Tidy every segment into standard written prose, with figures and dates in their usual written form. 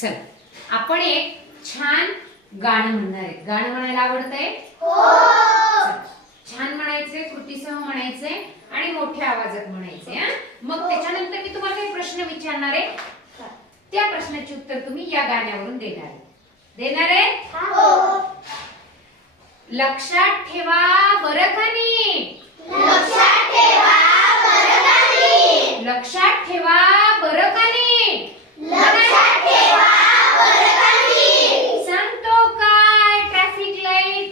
चला आपण एक छान गाणं म्हणणार आहे. गाणं म्हणायला आवडतंय? छान म्हणायचंय, कृतीसह म्हणायचंय आणि मोठ्या आवाजात म्हणायचंय. मग त्याच्यानंतर मी तुम्हाला काही प्रश्न विचारणार आहे, त्या प्रश्नाचे उत्तर तुम्ही या गाण्यावरून देणार आहे? लक्षात ठेवा बरं का नी? लक्षात ठेवा बरं का नी? लक्षात ठेवा बरं का नी? लक्षात ठेवा बरं का नी? सांगतो काय ट्रॅफिक लाईट?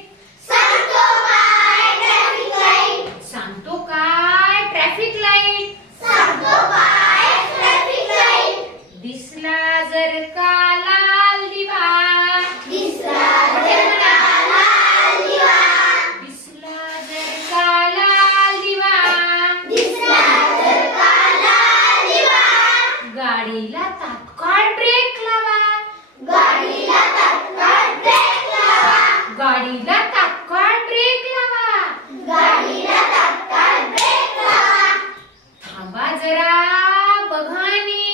सांगतो काय ट्रॅफिक लाईट? सांगतो काय ट्रॅफिक लाईट? सांगतो काय ट्रॅफिक लाईट? दिसला जर का लाल दिवा, दिसला जर का लाल दिवा, दिसला जर का लाल दिवा, दिसला जर का लाल दिवा, गाडीला तात्काळ ब्रेक लावा, गाडीला तात्काळ ब्रेक लावा, गाडीला तात्काळ ब्रेक लावा, गाडीला तात्काळ ब्रेक लावा. थांबा जरा बघानी,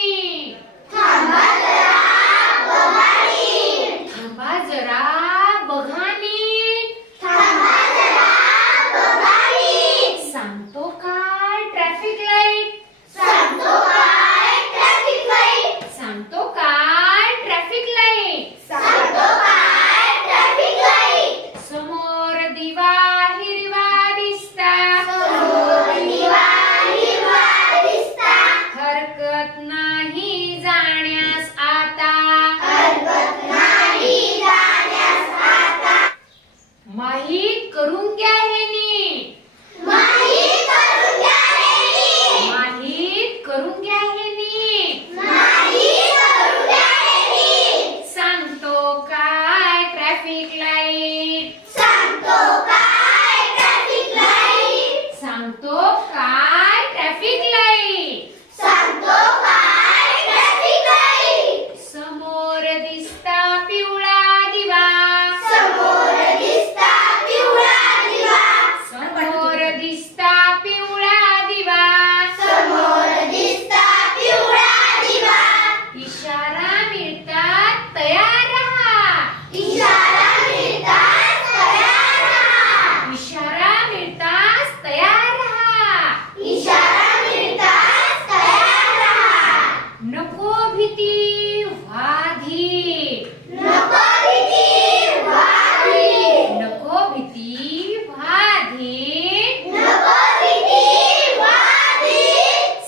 थांबा जरा बघानी, थांबा जरा बघानी, थांबा जरा बघानी. सांगतो काय ट्रॅफिक लाईट? सांगतो काय ट्रॅफिक लाईट? सांगतो काय ट्रॅफिक लाईट? सांगतो काय ट्रॅफिक लाईट? समोर दिवा हिरवा दिसता, समोर दिवा हिरवा दिसता, हरकत नाही जाण्यास आता, हरकत नाही जाण्यास आता. माहीत करून घ्या हे नी, माहीत करून घ्या हे नी, माहीत करून घ्या हे नी, माहीत करून घ्या हे नी. सांगतो काय ट्रॅफिक लाईट? सांगतो काय ट्रॅफिक लाईट? सांगतो काय ट्रॅफिक लाईट? सांगतो काय ट्रॅफिक लाईट? समोर दिसता पिवळा दिवा, समोर दिसता पिवळा दिवा, समोर दिसता पिवळा दिवा, समोर दिसता पिवळा दिवा. इशारा मिळतात तयार रहा, इशारा मिळतात तयार रहा, इशारा मिळताच तयार रहा, इशारा मिळताच तयार रहा. नको भीती व्हाधी, नको भीती व्हाधी, नको भीती व्हाधी, नको भीती व्हाधी.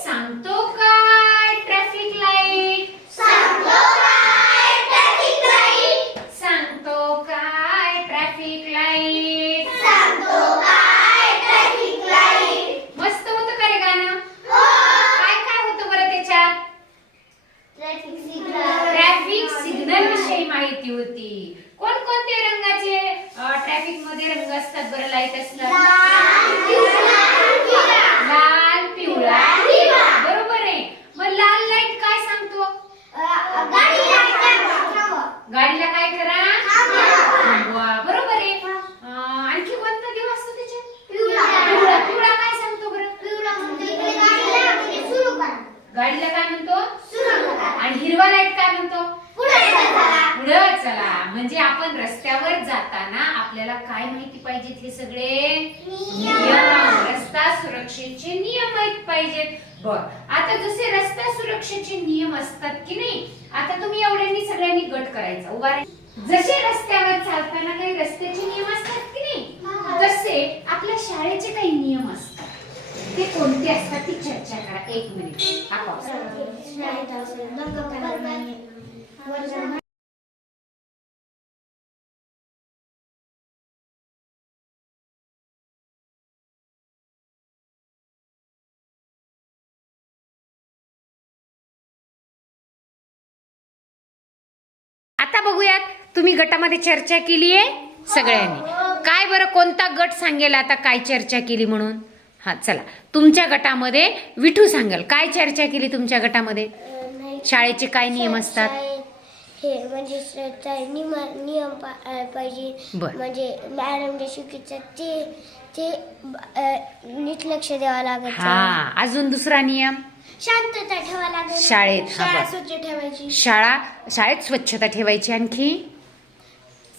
सांगतो काय ट्रॅफिक लाईट? सांगतो काय ट्रॅफिक लाईट? सांगतो काय ट्रॅफिक लाईट? सांगतो काय ट्रॅफिक लाईट. मस्त होतं का रे गाणं? काय काय होतं बरं त्याच्यात? ट्रॅफिक सिग्नल विषयी माहिती होती. कोणकोणते रंगाचे ट्रॅफिक मध्ये रंग असतात बरं? लाईट असतात लाल पिवळा हिरवा, बरोबर आहे. मग लाल लाईट काय सांगतो? गाडीला काय करा? थांबवा, बरोबर आहे. आणखी कोणता दिवा असतो त्याच्यात? पिवळा. पिवळा काय सांगतो बरं? गाडीला काय म्हणतो? आणि हिरवा लाईट काय म्हणतो? पुढे चला. म्हणजे आपण रस्त्यावर जाताना आपल्याला काय माहिती पाहिजेत? हे सगळे नियम, रस्ता सुरक्षेचे नियम माहित पाहिजेत. बर, आता जसे रस्ता सुरक्षेचे नियम असतात की नाही, आता तुम्ही एवढ्यांनी सगळ्यांनी गट करायचा, उभा. जसे रस्त्यावर चालताना काही रस्त्याचे नियम असतात की नाही, तसे आपल्या शाळेचे काही नियम असतात. ते कोणते असतात ती चर्चा करा. एक मिनिट. आता बघूयात, तुम्ही गटामध्ये चर्चा केली आहे सगळ्यांनी. काय बरं, कोणता गट सांगेल आता काय चर्चा केली म्हणून? हा, चला. तुमच्या गटामध्ये विठू सांगाल काय चर्चा केली तुमच्या गटामध्ये? शाळेचे काय नियम असतात? हे म्हणजे नियम पाहिजे, म्हणजे मॅडम जे शिकवतात ते नीट लक्ष द्यावं लागत. हा, अजून दुसरा नियम? शांतता ठेवा लागेल. शाळेत, हा, शाळा बरं. स्वच्छ ठेवायची. शाळेत स्वच्छता ठेवायची. आणखी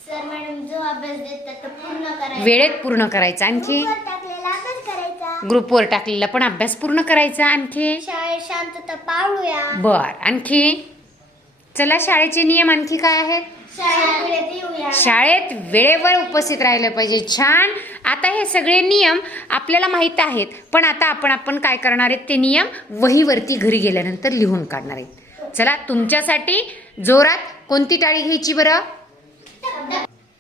सर मॅडम जो अभ्यास देतात तो पूर्ण करायचा. वेळेत पूर्ण करायचा. आणखी ग्रुपवर टाकलेला अभ्यास करायचा. ग्रुपवर टाकलेला पण अभ्यास पूर्ण करायचा. आणखी शाळेत शांतता पाळूया. बर. आणखी चला, शाळेचे नियम आणखी काय आहेत? शाळेत येऊया. शाळेत वेळेवर उपस्थित राहिलं पाहिजे. छान. आता हे सगळे नियम आपल्याला माहित आहेत, पण आता आपण काय करणार आहेत ते नियम वहीवरती घरी गेल्यानंतर लिहून काढणार आहेत. चला, तुमच्यासाठी जोरात कोणती टाळी घ्यायची बरं?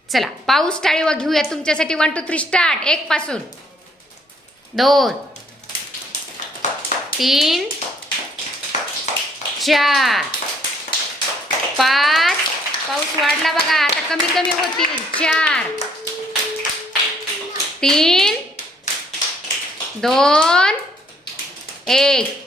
चला, पाऊस टाळी घेऊया तुमच्यासाठी. 1 2 3 स्टार्ट. 1 पासून 2 3 4 5. पाऊस वाढला बघा, आता कमी कमी होतील. 4 3 2 1.